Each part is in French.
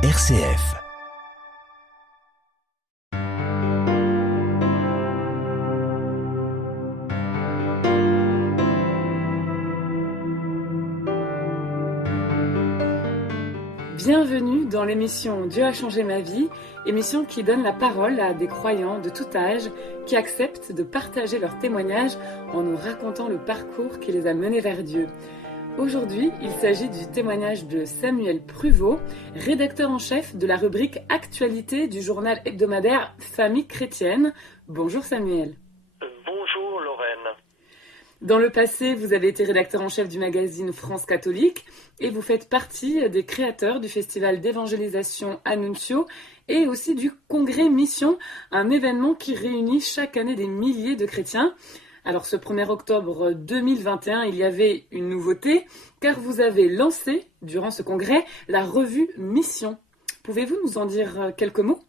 RCF. Bienvenue dans l'émission Dieu a changé ma vie, émission qui donne la parole à des croyants de tout âge qui acceptent de partager leur témoignage en nous racontant le parcours qui les a menés vers Dieu. Aujourd'hui, il s'agit du témoignage de Samuel Pruvot, rédacteur en chef de la rubrique Actualité du journal hebdomadaire Famille chrétienne. Bonjour Samuel. Bonjour Lorraine. Dans le passé, vous avez été rédacteur en chef du magazine France Catholique et vous faites partie des créateurs du festival d'évangélisation Annuntio et aussi du congrès Mission, un événement qui réunit chaque année des milliers de chrétiens. Alors ce 1er octobre 2021, il y avait une nouveauté car vous avez lancé, durant ce congrès, la revue Mission. Pouvez-vous nous en dire quelques mots ?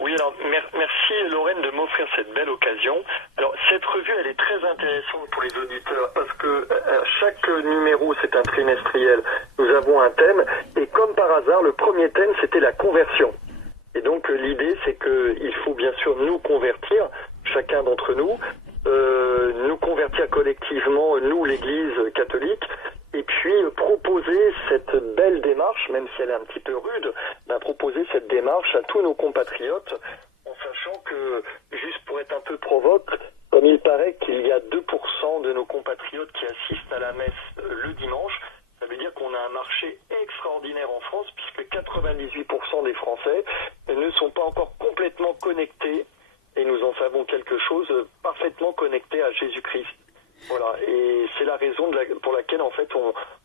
Oui, alors merci Lorraine de m'offrir cette belle occasion. Alors cette revue, elle est très intéressante pour les auditeurs parce que chaque numéro, c'est un trimestriel. Nous avons un thème et comme par hasard, le premier thème, c'était la conversion. Et donc l'idée, c'est qu'il faut bien sûr nous convertir, chacun d'entre nous, nous convertir collectivement, nous l'Église catholique, et puis proposer cette belle démarche, même si elle est un petit peu rude, proposer cette démarche à tous nos compatriotes, en sachant que, juste pour être un peu provoque, comme il paraît qu'il y a 2% de nos compatriotes qui assistent à la messe le dimanche, ça veut dire qu'on a un marché extraordinaire en France, puisque 98% des Français ne sont pas encore complètement connectés, et nous en savons quelque chose, parfaitement connectés à Jésus-Christ. Voilà, et c'est la raison pour laquelle en fait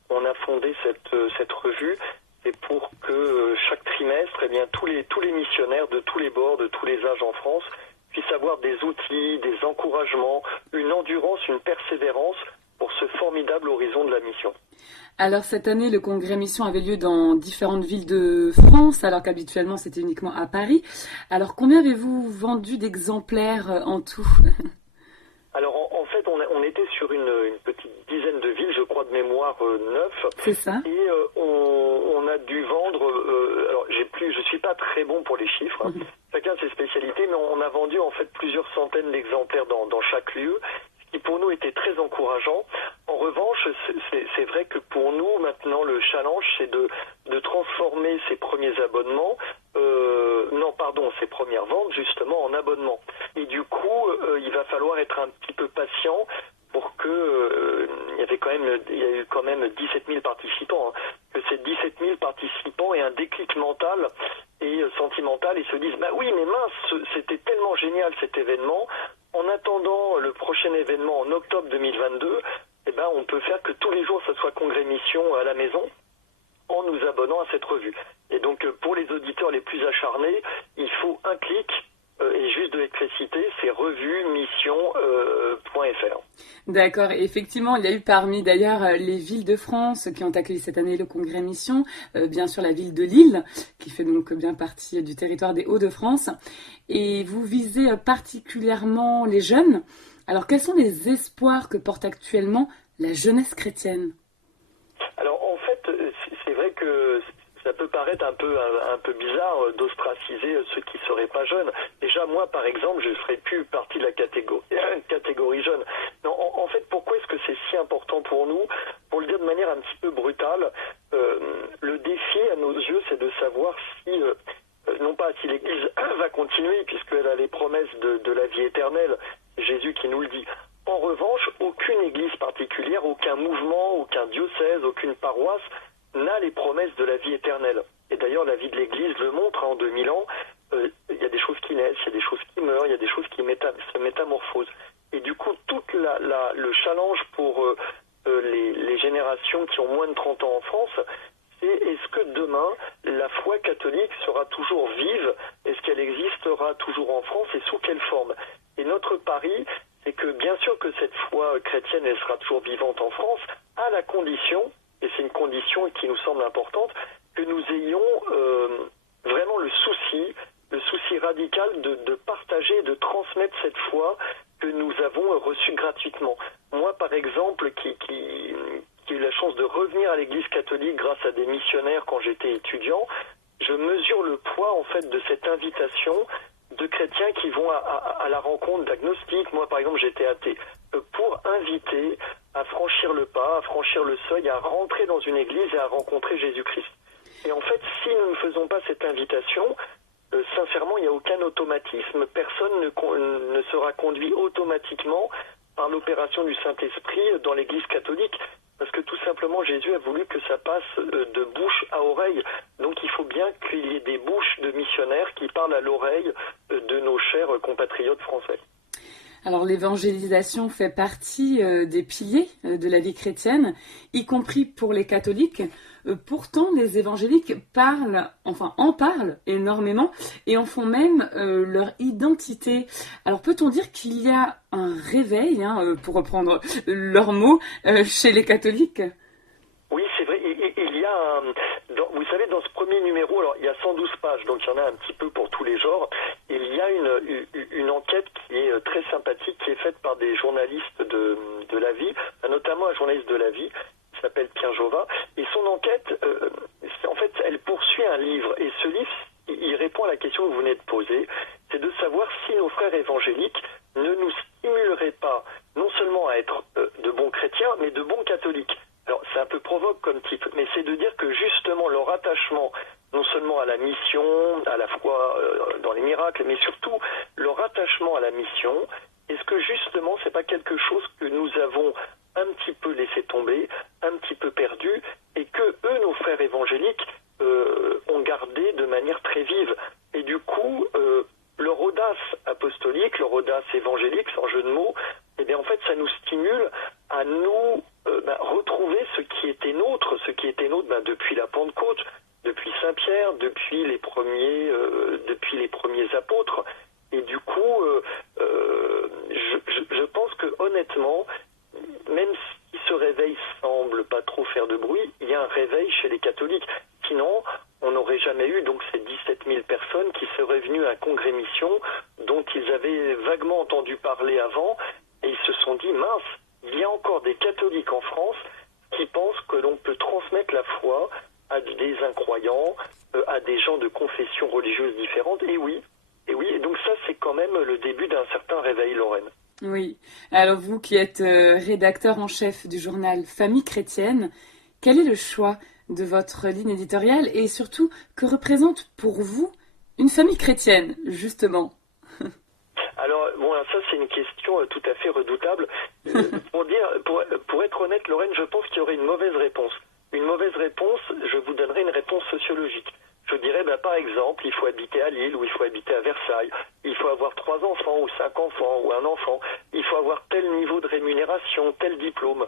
on a fondé cette revue. C'est pour que chaque trimestre, eh bien tous les missionnaires de tous les bords, de tous les âges en France puissent avoir des outils, des encouragements, une endurance, une persévérance pour ce formidable horizon de la mission. Alors cette année, le congrès Mission avait lieu dans différentes villes de France, alors qu'habituellement c'était uniquement à Paris. Alors combien avez-vous vendu d'exemplaires en tout ? Alors en fait, on était sur une petite dizaine de villes, je crois de mémoire 9. C'est ça. Et on a dû vendre. Alors je suis pas très bon pour les chiffres. Hein. Chacun ses spécialités, mais on a vendu en fait plusieurs centaines d'exemplaires dans chaque lieu, ce qui pour nous était très encourageant. En revanche, c'est vrai que pour nous maintenant le challenge, c'est de transformer ces premiers abonnements. Ces premières ventes justement en abonnement. Et du coup, il va falloir être un petit peu patient pour que il y a eu quand même 17 000 participants. Hein, que ces 17 000 participants aient un déclic mental et sentimental et se disent bah oui mais mince, c'était tellement génial cet événement. En attendant le prochain événement en octobre 2022, on peut faire que tous les jours ça soit congrès mission à la maison, en nous abonnant à cette revue. Et donc, pour les auditeurs les plus acharnés, il faut un clic et juste de l'électricité, c'est revuemission.fr. D'accord, et effectivement, il y a eu parmi d'ailleurs les villes de France qui ont accueilli cette année le congrès Mission, bien sûr la ville de Lille, qui fait donc bien partie du territoire des Hauts-de-France. Et vous visez particulièrement les jeunes. Alors, quels sont les espoirs que porte actuellement la jeunesse chrétienne ? Alors, en fait, c'est vrai que ça peut paraître un peu bizarre d'ostraciser ceux qui ne seraient pas jeunes. Déjà, moi, par exemple, je ne ferais plus partie de la catégorie jeune. Non, en fait, pourquoi est-ce que c'est si important pour nous ? Pour le dire de manière un petit peu brutale, le défi à nos yeux, c'est de savoir si, non pas si l'Église va continuer, puisqu'elle a les promesses de la vie éternelle, Jésus qui nous le dit. En revanche, aucune église particulière, aucun mouvement, aucun diocèse, aucune paroisse n'a les promesses de la vie éternelle. Et d'ailleurs, la vie de l'Église le montre, en 2000 ans, il y a des choses qui naissent, il y a des choses qui meurent, il y a des choses qui se métamorphosent. Et du coup, tout le challenge pour les générations qui ont moins de 30 ans en France, c'est est-ce que demain, la foi catholique sera toujours vive ? Est-ce qu'elle existera toujours en France et sous quelle forme ? Et notre pari, c'est que bien sûr que cette foi chrétienne, elle sera toujours vivante en France, à la condition, et c'est une condition qui nous semble importante, que nous ayons vraiment le souci radical de partager, de transmettre cette foi que nous avons reçue gratuitement. Moi, par exemple, qui ai eu la chance de revenir à l'Église catholique grâce à des missionnaires quand j'étais étudiant, je mesure le poids en fait de cette invitation de chrétiens qui vont à la rencontre d'agnostiques. Moi, par exemple, j'étais athée. Pour inviter à franchir le pas, à franchir le seuil, à rentrer dans une église et à rencontrer Jésus-Christ. Et en fait, si nous ne faisons pas cette invitation, sincèrement, il n'y a aucun automatisme. Personne ne sera conduit automatiquement par l'opération du Saint-Esprit dans l'Église catholique. Parce que tout simplement, Jésus a voulu que ça passe de bouche à oreille. Donc il faut bien qu'il y ait des bouches de missionnaires qui parlent à l'oreille de nos chers compatriotes français. Alors l'évangélisation fait partie des piliers de la vie chrétienne, y compris pour les catholiques. Pourtant, les évangéliques en parlent énormément et en font même leur identité. Alors peut-on dire qu'il y a un réveil, pour reprendre leurs mots, chez les catholiques ? Oui, c'est vrai. Il y a, vous savez, dans ce premier numéro, alors il y a 112 pages, donc il y en a un petit peu pour tous les genres. Il y a une enquête qui est très sympathique, qui est faite par des journalistes de la vie, notamment un journaliste de la vie qui s'appelle Pierre Jova. Et son enquête, en fait, elle poursuit un livre. Et ce livre, il répond à la question que vous venez de poser, c'est de savoir si nos frères évangéliques ne nous stimuleraient pas, non seulement à être de bons chrétiens, mais de bons catholiques. Alors, c'est un peu provoque comme type, mais c'est de dire que justement leur attachement, non seulement à la mission, à la foi dans les miracles, mais surtout leur attachement à la mission, est-ce que justement c'est pas quelque chose que nous avons un petit peu laissé tomber, un petit peu perdu, et que eux, nos frères évangéliques, ont gardé de manière très vive. Et du coup, leur audace apostolique, leur audace évangélique, sans jeu de mots, eh bien en fait ça nous stimule à nous retrouver ce qui était nôtre depuis la Pentecôte, depuis Saint-Pierre, depuis les premiers apôtres. Et du coup, je pense que honnêtement, même si ce réveil semble pas trop faire de bruit, il y a un réveil chez les catholiques. Sinon, on n'aurait jamais eu donc ces 17 000 personnes qui seraient venues à un congrès mission dont ils avaient vaguement entendu parler avant, et ils se sont dit, mince, il y a encore des catholiques en France qui pensent que l'on peut transmettre la foi à des incroyants, à des gens de confessions religieuses différentes. Et oui, et donc ça c'est quand même le début d'un certain réveil, Lorraine. Oui. Alors vous qui êtes rédacteur en chef du journal Famille chrétienne, quel est le choix de votre ligne éditoriale et surtout que représente pour vous une famille chrétienne, justement ? Alors, bon, ça c'est une question tout à fait redoutable. Pour être honnête, Lorraine, je pense qu'il y aurait une mauvaise réponse. Une mauvaise réponse, je vous donnerai une réponse sociologique. Je dirais, par exemple, il faut habiter à Lille ou il faut habiter à Versailles. Il faut avoir 3 enfants ou 5 enfants ou un enfant. Il faut avoir tel niveau de rémunération, tel diplôme.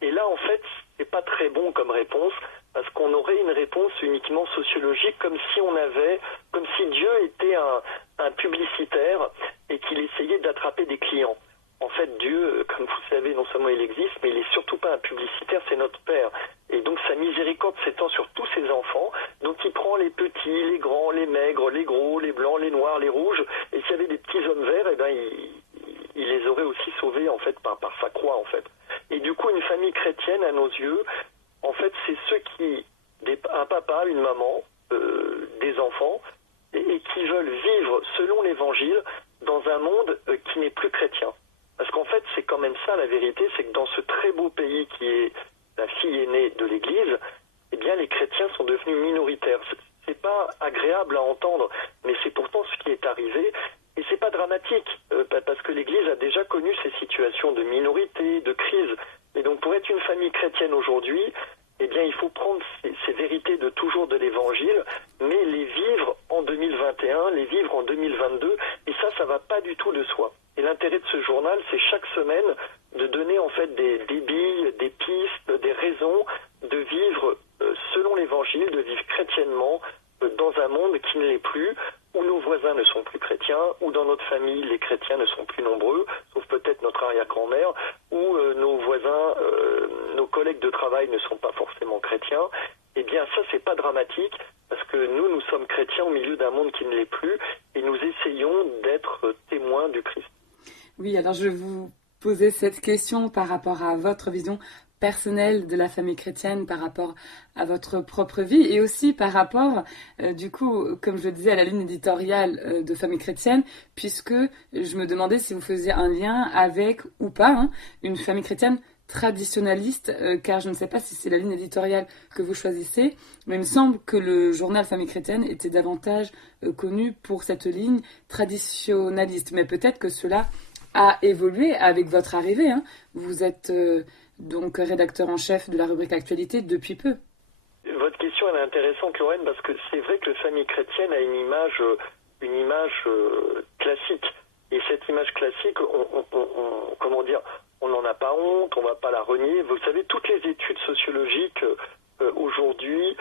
Et là, en fait, c'est pas très bon comme réponse parce qu'on aurait une réponse uniquement sociologique comme si Dieu était un publicitaire et qu'il essayait d'attraper des clients. En fait, Dieu, comme vous savez, non seulement il existe, mais il est surtout pas un publicitaire, c'est notre Père. Et donc sa miséricorde s'étend sur tous ses enfants. Donc il prend les petits, les grands, les maigres, les gros, les blancs, les noirs, les rouges. Et s'il y avait des petits hommes verts, il les aurait aussi sauvés en fait par sa croix en fait. Et du coup, une famille chrétienne à nos yeux, en fait, c'est un papa, une maman, des enfants, et qui veulent vivre selon l'Évangile dans un monde qui n'est plus chrétien. Parce qu'en fait, c'est quand même ça la vérité, c'est que dans ce très beau pays qui est la fille aînée de l'Église, eh bien les chrétiens sont devenus minoritaires. C'est pas agréable à entendre, mais c'est pourtant ce qui est arrivé. Et c'est pas dramatique, parce que l'Église a déjà connu ces situations de minorité, de crise. Et donc pour être une famille chrétienne aujourd'hui, eh bien il faut prendre ces vérités de toujours de l'Évangile, mais les vivre en 2021, les vivre en 2022, et ça va pas du tout de soi. Et l'intérêt de ce journal, c'est chaque semaine de donner en fait des billes, des pistes, des raisons de vivre selon l'Évangile, de vivre chrétiennement dans un monde qui ne l'est plus, où nos voisins ne sont plus chrétiens, où dans notre famille les chrétiens ne sont plus nombreux, sauf peut-être notre arrière-grand-mère, où nos voisins, nos collègues de travail ne sont pas forcément chrétiens. Eh bien ça c'est pas dramatique, parce que nous sommes chrétiens au milieu d'un monde qui ne l'est plus, et nous essayons d'être témoins du Christ. Oui, alors je vous posais cette question par rapport à votre vision personnel de la famille chrétienne par rapport à votre propre vie et aussi par rapport, du coup, comme je le disais, à la ligne éditoriale de famille chrétienne, puisque je me demandais si vous faisiez un lien avec ou pas une famille chrétienne traditionnaliste, car je ne sais pas si c'est la ligne éditoriale que vous choisissez, mais il me semble que le journal Famille chrétienne était davantage connu pour cette ligne traditionnaliste. Mais peut-être que cela a évolué avec votre arrivée. Vous êtes donc rédacteur en chef de la rubrique Actualité depuis peu. Votre question elle est intéressante, Lorraine, parce que c'est vrai que le Famille chrétienne a une image classique. Et cette image classique, comment dire, on n'en a pas honte, on ne va pas la renier. Vous savez, toutes les études sociologiques aujourd'hui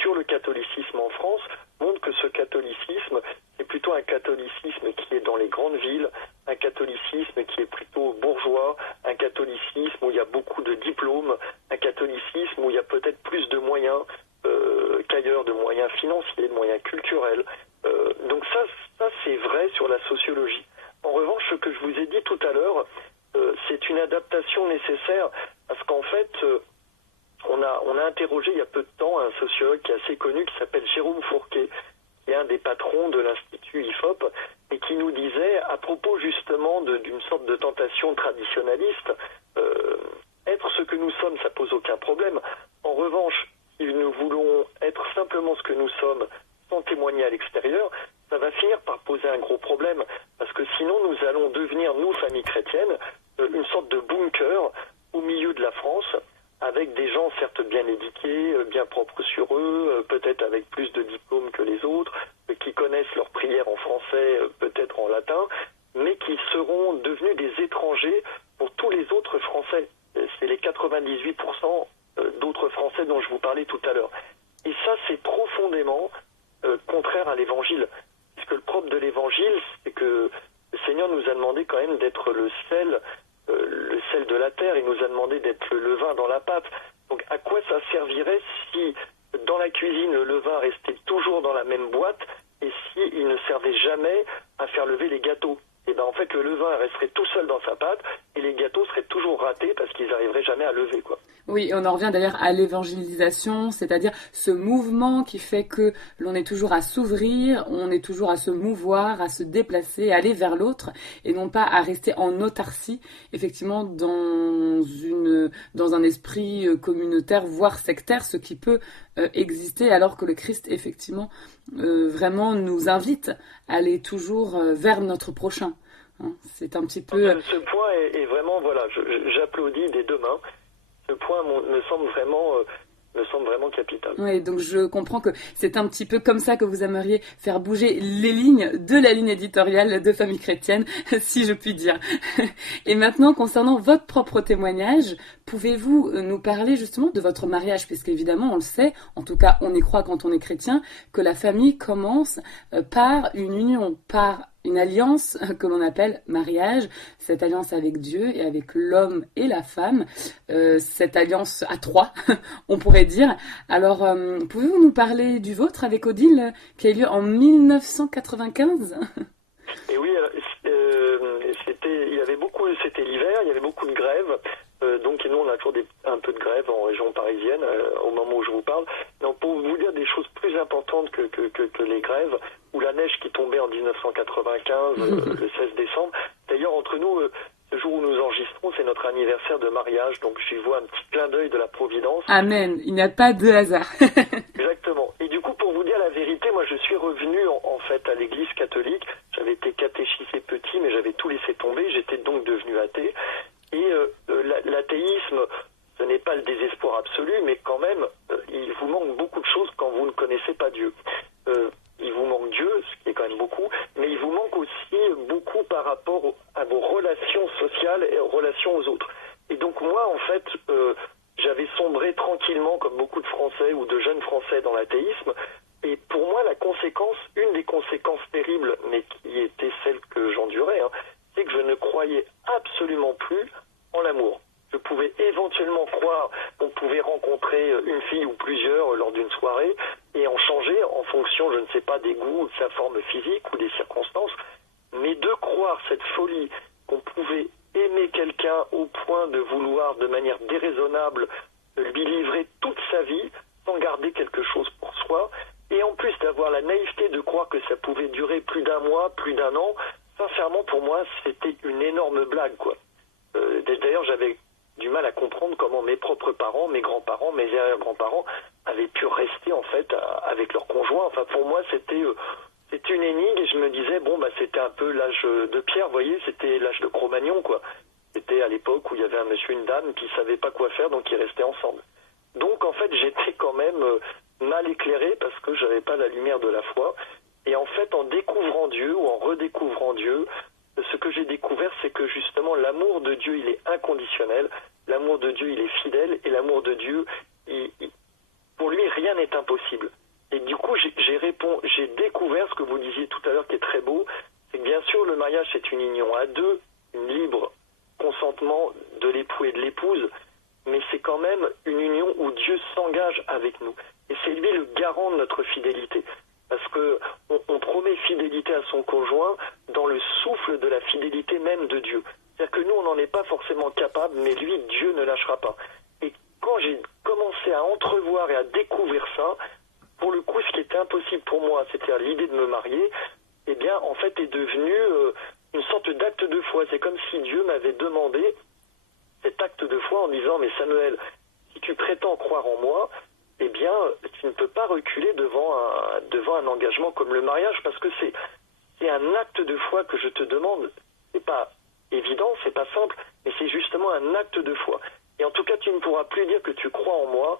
sur le catholicisme en France montrent que ce catholicisme est plutôt un catholicisme qui est dans les grandes villes, un catholicisme qui est plutôt bourgeois, un catholicisme où il y a beaucoup de diplômes, un catholicisme où il y a peut-être plus de moyens qu'ailleurs, de moyens financiers, de moyens culturels. Donc ça c'est vrai sur la sociologie. En revanche, ce que je vous ai dit tout à l'heure, c'est une adaptation nécessaire parce qu'en fait, on a interrogé il y a peu de temps un sociologue qui est assez connu qui s'appelle Jérôme Fourquet, qui est un des patrons de l'Institut IFOP, et qui nous disait, à propos justement d'une sorte de tentation traditionnaliste, être ce que nous sommes, ça pose aucun problème. En revanche, si nous voulons être simplement ce que nous sommes, sans témoigner à l'extérieur, ça va finir par poser un gros problème, parce que sinon nous allons devenir, nous, famille chrétienne, une sorte de bunker au milieu de la France, avec des gens certes bien éduqués, bien propres sur eux, peut-être avec plus de diplômes que les autres, qui connaissent leurs prières en français, peut-être en latin, mais qui seront devenus des étrangers pour tous les autres Français. C'est les 98% d'autres Français dont je vous parlais tout à l'heure. Et ça, c'est profondément contraire à l'Évangile. Parce que le propre de l'Évangile, c'est que le Seigneur nous a demandé quand même d'être le sel de la terre. Il nous a demandé d'être le levain dans la pâte. Donc à quoi ça servirait si dans la cuisine le levain restait toujours dans la même boîte et s'il ne servait jamais à faire lever les gâteaux? Et ben en fait le levain resterait tout seul dans sa pâte et les gâteaux seraient toujours ratés parce qu'ils n'arriveraient jamais à lever, quoi. Oui, on en revient d'ailleurs à l'évangélisation, c'est-à-dire ce mouvement qui fait que l'on est toujours à s'ouvrir, on est toujours à se mouvoir, à se déplacer, à aller vers l'autre, et non pas à rester en autarcie, effectivement, dans un esprit communautaire, voire sectaire, ce qui peut exister, alors que le Christ, effectivement, vraiment nous invite à aller toujours vers notre prochain. C'est un petit peu... Ce point est vraiment, voilà, j'applaudis des deux mains. Ce point me semble vraiment capital. Oui, donc je comprends que c'est un petit peu comme ça que vous aimeriez faire bouger les lignes de la ligne éditoriale de Famille chrétienne, si je puis dire. Et maintenant, concernant votre propre témoignage, pouvez-vous nous parler justement de votre mariage, puisqu'évidemment, on le sait, en tout cas on y croit quand on est chrétien, que la famille commence par une union, par une alliance que l'on appelle mariage, cette alliance avec Dieu et avec l'homme et la femme, cette alliance à trois, on pourrait dire. Alors, pouvez-vous nous parler du vôtre avec Odile, qui a eu lieu en 1995 ? Et oui, c'était l'hiver, il y avait beaucoup de grèves. Donc nous, on a toujours un peu de grève en région parisienne au moment où je vous parle. Donc pour vous dire des choses plus importantes que les grèves, ou la neige qui tombait en 1995, le 16 décembre. D'ailleurs, entre nous, le jour où nous enregistrons, c'est notre anniversaire de mariage. Donc j'y vois un petit clin d'œil de la Providence. Amen, il n'y a pas de hasard. Exactement. Et du coup, pour vous dire la vérité, moi je suis revenu en fait à l'église catholique. J'avais été catéchisé petit, mais j'avais tout laissé tomber. J'étais donc devenu athée. Et l'athéisme, ce n'est pas le désespoir absolu, mais quand même, il vous manque beaucoup de choses quand vous ne connaissez pas Dieu. Il vous manque Dieu, ce qui est quand même beaucoup, mais il vous manque aussi beaucoup par rapport à vos relations sociales et aux relations aux autres. Et donc moi, en fait, j'avais sombré tranquillement, comme beaucoup de Français ou de jeunes Français, dans l'athéisme. Et pour moi, une des conséquences terribles, mais qui était celle que j'endurais, c'est que je ne croyais absolument plus en l'amour. Je pouvais éventuellement croire qu'on pouvait rencontrer une fille ou plusieurs lors d'une soirée et en changer en fonction, je ne sais pas, des goûts, de sa forme physique ou des circonstances. Mais de croire cette folie qu'on pouvait aimer quelqu'un au point de vouloir de manière déraisonnable lui livrer toute sa vie sans garder quelque chose pour soi, et en plus d'avoir la naïveté de croire que ça pouvait durer plus d'un mois, plus d'un an. Sincèrement, pour moi, c'était une énorme blague, quoi. D'ailleurs, j'avais du mal à comprendre comment mes propres parents, mes grands-parents, mes arrière-grands-parents avaient pu rester en fait avec leur conjoint. Enfin, pour moi, c'était une énigme, et je me disais bon bah c'était un peu l'âge de pierre, vous voyez, c'était l'âge de Cro-Magnon, quoi. C'était à l'époque où il y avait un monsieur, une dame qui savaient pas quoi faire, donc ils restaient ensemble. Donc en fait, j'étais quand même mal éclairé parce que j'avais pas la lumière de la foi. Et en fait, en découvrant Dieu ou en redécouvrant Dieu, ce que j'ai découvert, c'est que justement l'amour de Dieu, il est inconditionnel, l'amour de Dieu, il est fidèle, et l'amour de Dieu, pour lui, rien n'est impossible. Et du coup, j'ai découvert ce que vous disiez tout à l'heure qui est très beau, c'est que bien sûr, le mariage, c'est une union à deux, une libre consentement de l'époux et de l'épouse, mais c'est quand même une union où Dieu s'engage avec nous. Et c'est lui le garant de notre fidélité. Parce que on promet fidélité à son conjoint dans le souffle de la fidélité même de Dieu. C'est-à-dire que nous, on n'en est pas forcément capable, mais lui, Dieu ne lâchera pas. Et quand j'ai commencé à entrevoir et à découvrir ça, pour le coup, ce qui était impossible pour moi, c'est-à-dire l'idée de me marier, eh bien, en fait, est devenu une sorte d'acte de foi. C'est comme si Dieu m'avait demandé cet acte de foi en disant, mais Samuel, si tu prétends croire en moi, eh bien, tu ne peux pas reculer devant un engagement comme le mariage, parce que c'est un acte de foi que je te demande. C'est pas évident, c'est pas simple, mais c'est justement un acte de foi. Et en tout cas, tu ne pourras plus dire que tu crois en moi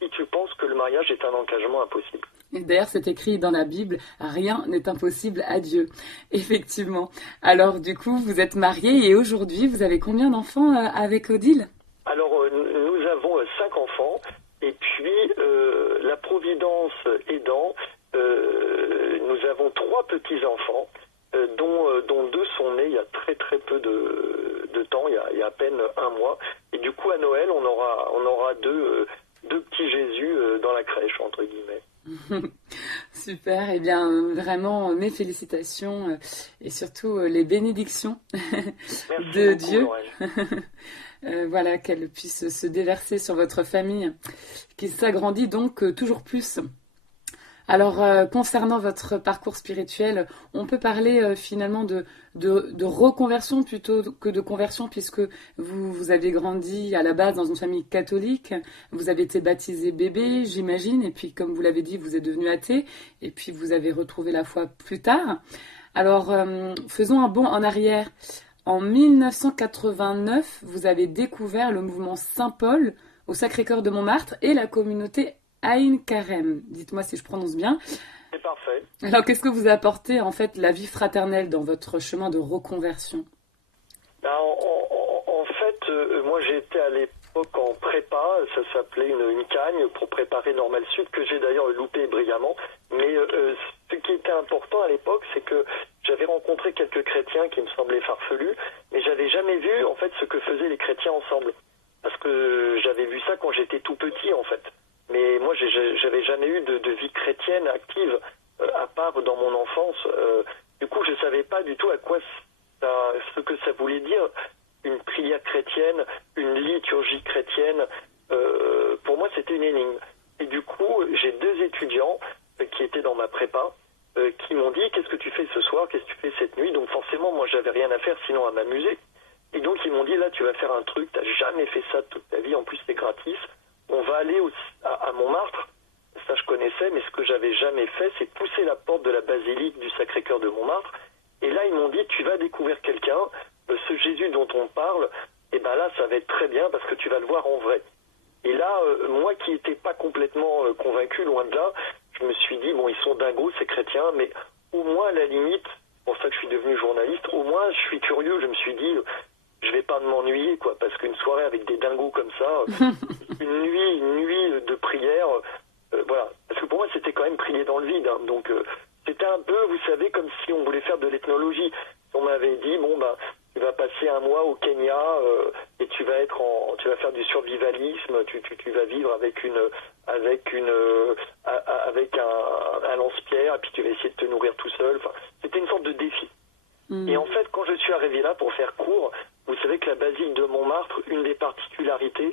si tu penses que le mariage est un engagement impossible. Et d'ailleurs, c'est écrit dans la Bible, rien n'est impossible à Dieu. Effectivement. Alors, du coup, vous êtes mariés et aujourd'hui, vous avez combien d'enfants avec Odile ? Alors, nous avons 5 enfants. Et puis, la Providence aidant, nous avons 3 petits-enfants, dont 2 sont nés il y a très très peu de temps, il y a à peine un mois. Et du coup, à Noël, on aura deux petits Jésus dans la crèche, entre guillemets. Super, et bien vraiment mes félicitations et surtout les bénédictions de beaucoup, Dieu. Voilà, qu'elle puisse se déverser sur votre famille, qui s'agrandit donc toujours plus. Alors, concernant votre parcours spirituel, on peut parler finalement de reconversion plutôt que de conversion, puisque vous avez grandi à la base dans une famille catholique, vous avez été baptisé bébé, j'imagine, et puis comme vous l'avez dit, vous êtes devenu athée, et puis vous avez retrouvé la foi plus tard. Alors, faisons un bond en arrière. En 1989, vous avez découvert le mouvement Saint-Paul au Sacré-Cœur de Montmartre et la communauté Aïn Carême. Dites-moi si je prononce bien. c'est parfait. Alors, qu'est-ce que vous a apporté en fait la vie fraternelle dans votre chemin de reconversion ? En fait, moi j'étais à l'époque en prépa, ça s'appelait une cagne pour préparer Normal Sud, que j'ai d'ailleurs loupé brillamment. Mais ce qui était important à l'époque, c'est que j'avais rencontré quelques chrétiens qui me semblaient farfelus, mais j'avais jamais vu en fait ce que faisaient les chrétiens ensemble. Parce que j'avais vu ça quand j'étais tout petit en fait. Mais moi j'avais jamais eu de vie chrétienne active, à part dans mon enfance. Du coup, je savais pas du tout à quoi ce que ça voulait dire, une prière chrétienne, une liturgie chrétienne. Pour moi, c'était une énigme. Et du coup, j'ai 2 étudiants qui étaient dans ma prépa, qui m'ont dit, qu'est-ce que tu fais ce soir, qu'est-ce que tu fais cette nuit? Donc forcément, moi, j'avais rien à faire sinon à m'amuser. Et donc, ils m'ont dit, là, tu vas faire un truc, t'as jamais fait ça de toute ta vie, en plus, c'est gratis. On va aller à Montmartre. Ça, je connaissais, mais ce que j'avais jamais fait, c'est pousser la porte de la basilique du Sacré-Cœur de Montmartre. Et là, ils m'ont dit, tu vas découvrir quelqu'un, ce Jésus dont on parle, et ben là, ça va être très bien parce que tu vas le voir en vrai. Et là, moi qui n'étais pas complètement convaincu, loin de là, je me suis dit, bon, ils sont dingos, ces chrétiens, mais au moins, à la limite, c'est pour ça que je suis devenu journaliste, au moins, je suis curieux, je me suis dit, je vais pas m'ennuyer, quoi, parce qu'une soirée avec des dingos comme ça, une nuit de prière, voilà. Parce que pour moi, c'était quand même prier dans le vide, hein, donc c'était un peu, vous savez, comme si on voulait faire de l'ethnologie. On m'avait dit, bon, bah, tu vas passer un mois au Kenya et tu vas faire du survivalisme, tu vas vivre avec un lance-pierre et puis tu vas essayer de te nourrir tout seul. Enfin, c'était une sorte de défi. Et en fait, quand je suis arrivé là, pour faire court, vous savez que la basilique de Montmartre, une des particularités,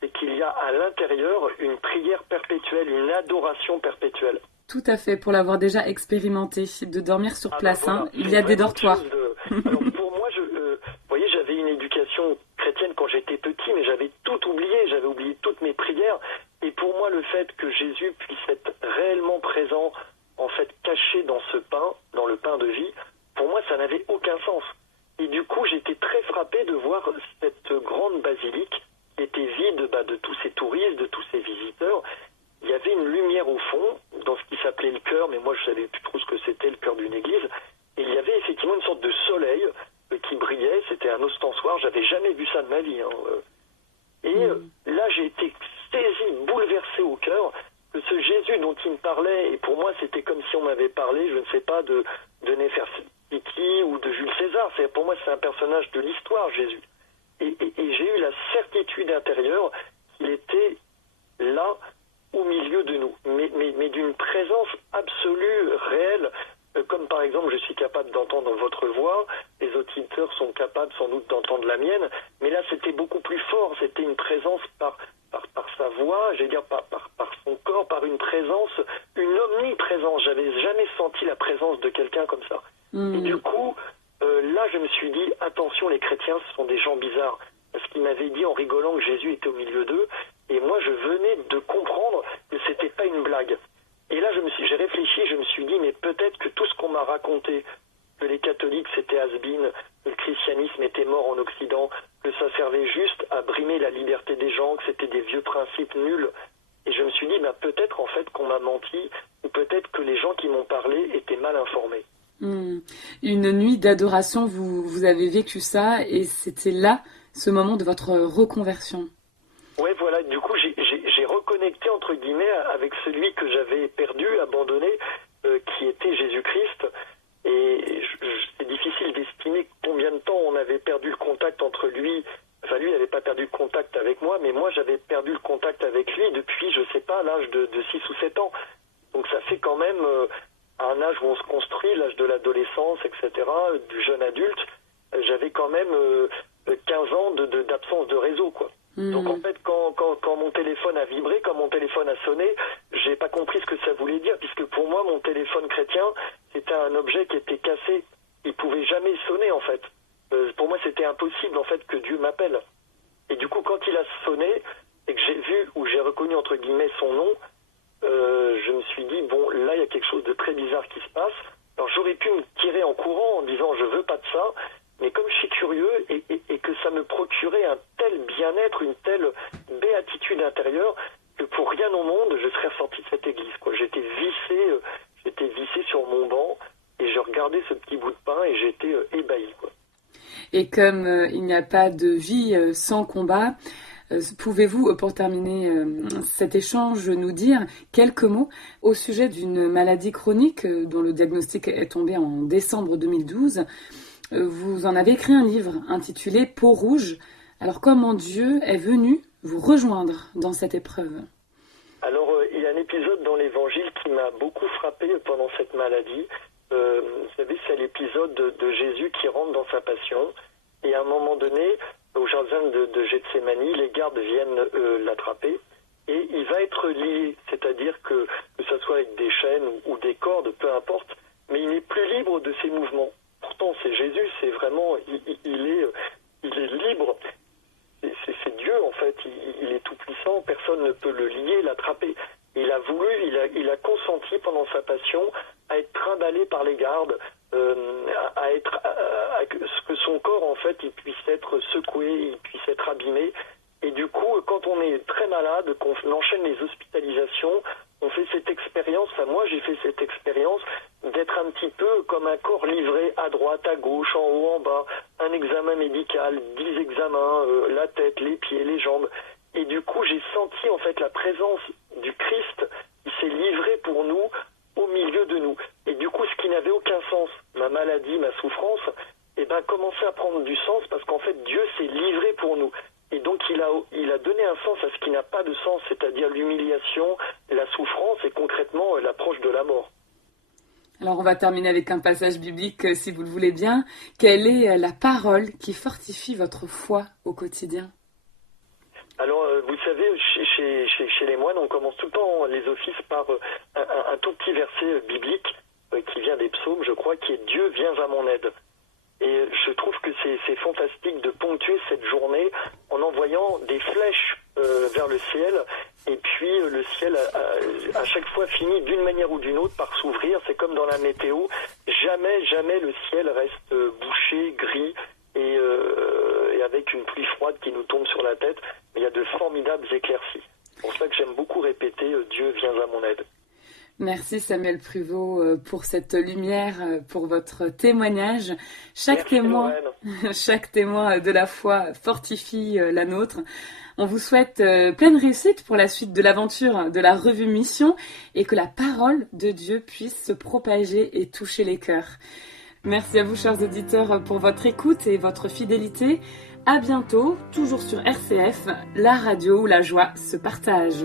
c'est qu'il y a à l'intérieur une prière perpétuelle, une adoration perpétuelle. Tout à fait, pour l'avoir déjà expérimenté, de dormir sur place. Voilà. Il y a des dortoirs. Alors pour moi, vous voyez, j'avais une éducation chrétienne quand j'étais petit, mais j'avais tout oublié, j'avais oublié toutes mes prières. Et pour moi, le fait que Jésus puisse être réellement présent, en fait caché dans ce pain, dans le pain de vie, pour moi, ça n'avait aucun sens. Et du coup, j'étais très frappé de voir cette grande basilique qui était vide de tous ces touristes, de tous ces visiteurs. Il y avait une lumière au fond, dans ce qui s'appelait le chœur, mais moi je savais plus trop ce que c'était le chœur d'une église. Et il y avait effectivement une sorte de soleil qui brillait, c'était un ostensoir, j'avais jamais vu ça de ma vie. Là j'ai été saisi, bouleversé au cœur, que ce Jésus dont il me parlait, et pour moi c'était comme si on m'avait parlé, je ne sais pas, de Néfertiti ou de Jules César. Pour moi c'est un personnage de l'histoire, Jésus. Et j'ai eu la certitude intérieure qu'il était là, au milieu de nous, mais d'une présence absolue, réelle, comme par exemple je suis capable d'entendre votre voix, les auditeurs sont capables sans doute d'entendre la mienne, mais là c'était beaucoup plus fort, c'était une présence par sa voix, j'allais dire par son corps, par une présence, une omniprésence. J'avais jamais senti la présence de quelqu'un comme ça. Et du coup, là je me suis dit, attention, les chrétiens ce sont des gens bizarres, parce qu'ils m'avaient dit en rigolant que Jésus était au milieu d'eux. Et moi, je venais de comprendre que c'était pas une blague. Et là, j'ai réfléchi, je me suis dit, mais peut-être que tout ce qu'on m'a raconté, que les catholiques c'était has-been, que le christianisme était mort en Occident, que ça servait juste à brimer la liberté des gens, que c'était des vieux principes nuls. Et je me suis dit, peut-être en fait qu'on m'a menti, ou peut-être que les gens qui m'ont parlé étaient mal informés. Une nuit d'adoration, vous avez vécu ça, et c'était là, ce moment de votre reconversion. Ouais, voilà, du coup j'ai reconnecté entre guillemets avec celui que j'avais perdu, abandonné, qui était Jésus-Christ. Et c'est difficile d'estimer combien de temps on avait perdu le contact entre lui. Enfin, lui n'avait pas perdu le contact avec moi, mais moi j'avais perdu le contact avec lui depuis, je sais pas, l'âge de 6 ou 7 ans. Donc ça fait quand même un âge où on se construit, l'âge de l'adolescence, etc., du jeune adulte. J'avais quand même 15 ans d'absence de réseau, quoi. Donc en fait, quand mon téléphone a vibré, quand mon téléphone a sonné, j'ai pas compris ce que ça voulait dire, puisque pour moi, mon téléphone chrétien, c'était un objet qui était cassé. Il pouvait jamais sonner, en fait. Pour moi, c'était impossible, en fait, que Dieu m'appelle. Et du coup, quand il a sonné, et que j'ai vu, ou j'ai reconnu, entre guillemets, son nom, je me suis dit, bon, là, il y a quelque chose de très bizarre qui se passe. Alors, j'aurais pu me tirer en courant en disant, je veux pas de ça. Mais comme je suis curieux et que ça me procurait un tel bien-être, une telle béatitude intérieure, que pour rien au monde, je serais ressorti de cette église, quoi. J'étais vissé sur mon banc et je regardais ce petit bout de pain et j'étais ébahi, quoi. Et comme il n'y a pas de vie sans combat, pouvez-vous, pour terminer cet échange, nous dire quelques mots au sujet d'une maladie chronique dont le diagnostic est tombé en décembre 2012 ? Vous en avez écrit un livre intitulé « Peau rouge ». Alors comment Dieu est venu vous rejoindre dans cette épreuve ? Alors il y a un épisode dans l'Évangile qui m'a beaucoup frappé pendant cette maladie. Vous savez, c'est l'épisode de Jésus qui rentre dans sa passion. Et à un moment donné, au jardin de Gethsémani, les gardes viennent l'attraper. Et il va être lié, c'est-à-dire que ce soit avec des chaînes ou des cordes, peu importe, mais il n'est plus libre de ses mouvements. Pourtant, c'est Jésus, c'est vraiment, il est libre. C'est Dieu, en fait. Il est tout puissant. Personne ne peut le lier, l'attraper. Il a voulu, il a consenti pendant sa passion à être trimballé par les gardes, à que son corps, en fait, il puisse être secoué, il puisse être abîmé. Et du coup, quand on est très malade, qu'on enchaîne les hospitalisations, on fait cette expérience, enfin moi j'ai fait cette expérience d'être un petit peu comme un corps livré à droite, à gauche, en haut, en bas, un examen médical, 10 examens, la tête, les pieds, les jambes. Et du coup j'ai senti en fait la présence du Christ qui s'est livré pour nous, au milieu de nous. Et du coup ce qui n'avait aucun sens, ma maladie, ma souffrance, commençait à prendre du sens parce qu'en fait Dieu s'est livré pour nous. Et donc il a donné un sens à ce qui n'a pas de sens, c'est-à-dire l'humiliation, la souffrance et concrètement l'approche de la mort. Alors on va terminer avec un passage biblique, si vous le voulez bien. Quelle est la parole qui fortifie votre foi au quotidien ? Alors, vous savez, chez les moines, on commence tout le temps les offices par un tout petit verset biblique qui vient des psaumes, je crois, qui est « Dieu, viens à mon aide ». Et je trouve que c'est fantastique de ponctuer cette journée en envoyant des flèches vers le ciel. Et puis le ciel à chaque fois finit d'une manière ou d'une autre par s'ouvrir. C'est comme dans la météo. Jamais le ciel reste bouché, gris et avec une pluie froide qui nous tombe sur la tête. Mais il y a de formidables éclaircies. C'est pour ça que j'aime beaucoup répéter « Dieu, viens à mon aide ». Merci Samuel Pruvot pour cette lumière, pour votre témoignage. Chaque témoin de la foi fortifie la nôtre. On vous souhaite pleine réussite pour la suite de l'aventure de la revue Mission et que la parole de Dieu puisse se propager et toucher les cœurs. Merci à vous, chers auditeurs, pour votre écoute et votre fidélité. À bientôt, toujours sur RCF, la radio où la joie se partage.